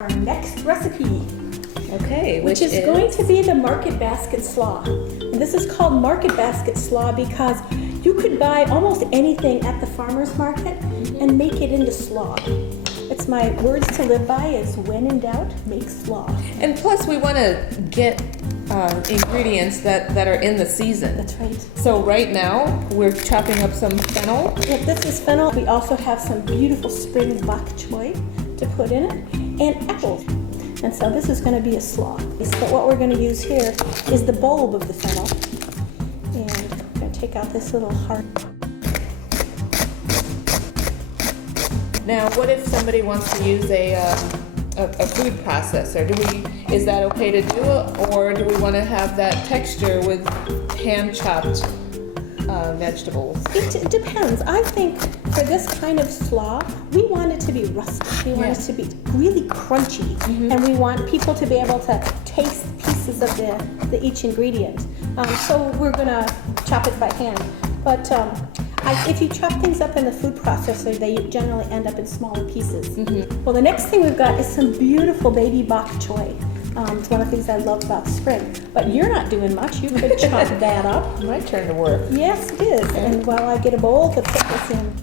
Our next recipe, Okay, which is going to be the market basket slaw. And this is called market basket slaw because you could buy almost anything at the farmer's market and make it into slaw. It's my words to live by is when in doubt, make slaw. And plus we want to get ingredients that are in the season. That's right. So right now we're chopping up some fennel. Yep, this is fennel. We also have some beautiful spring bok choy to put in it and apples. And so this is going to be a slaw. But what we're going to use here is the bulb of the fennel. And I'm going to take out this little heart. Now, what if somebody wants to use a food processor? Is that okay to do it, or do we want to have that texture with hand chopped vegetables? It depends. I think for this kind of slaw, we want it to be rustic. We want it to be really crunchy, and we want people to be able to taste pieces of each ingredient. So we're gonna chop it by hand. But if you chop things up in the food processor, they generally end up in smaller pieces. Well, the next thing we've got is some beautiful baby bok choy. It's one of the things I love about spring. But you're not doing much. You could chop that up. My turn to work. Yes, it is. And while I get a bowl to put this in.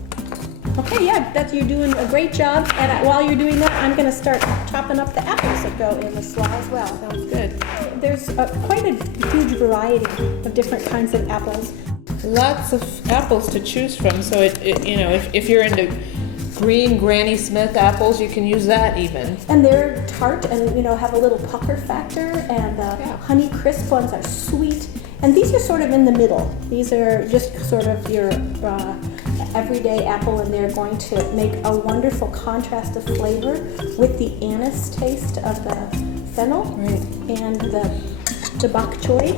Okay, yeah, you're doing a great job. And while you're doing that, I'm going to start chopping up the apples that go in the slaw as well. Sounds good. There's quite a huge variety of different kinds of apples. Lots of apples to choose from. So if you're into green Granny Smith apples, you can use that even. And they're tart and have a little pucker factor. And the Honey Crisp ones are sweet. And these are sort of in the middle. These are just sort of your everyday apple, and they're going to make a wonderful contrast of flavor with the anise taste of the fennel and the bok choy.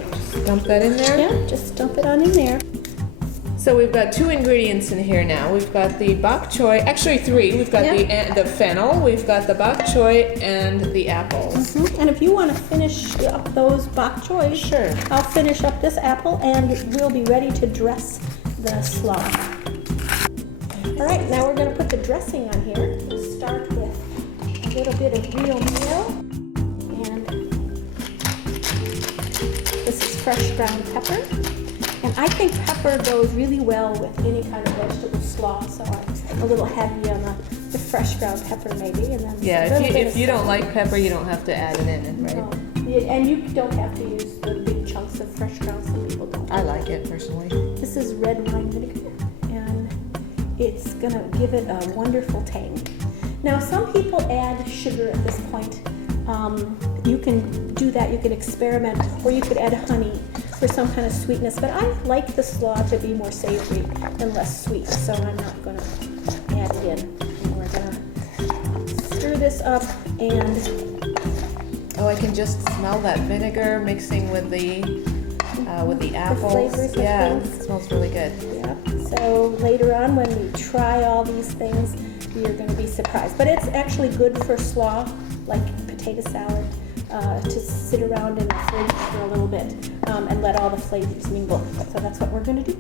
Dump that in there? Yeah, just dump it on in there. So we've got 2 ingredients in here now. We've got the bok choy, actually 3. We've got the fennel, we've got the bok choy, and the apples. And if you want to finish up those bok choy, sure. I'll finish up this apple and we'll be ready to dress the slaw. All right, now we're going to put the dressing on here. We'll start with a little bit of real meal, and this is fresh ground pepper. And I think pepper goes really well with any kind of vegetable slaw, so I'm a little heavy on the fresh ground pepper maybe. And then if you don't like pepper, you don't have to add it in, right? No. And you don't have to use the big chunks of fresh ground. Some people don't. I like it personally. This is red wine vinegar, and it's going to give it a wonderful tang. Now, some people add sugar at this point. You can do that. You can experiment, or you could add honey for some kind of sweetness. But I like the slaw to be more savory and less sweet, so I'm not going to add it in. And we're going to stir this up, and I can just smell that vinegar mixing with the apples. The flavors of things. It smells really good. Yeah. So later on, when we try all these things, you're going to be surprised. But it's actually good for slaw, like potato salad, to sit around in the fridge for a little bit and let all the flavors mingle. So that's what we're going to do.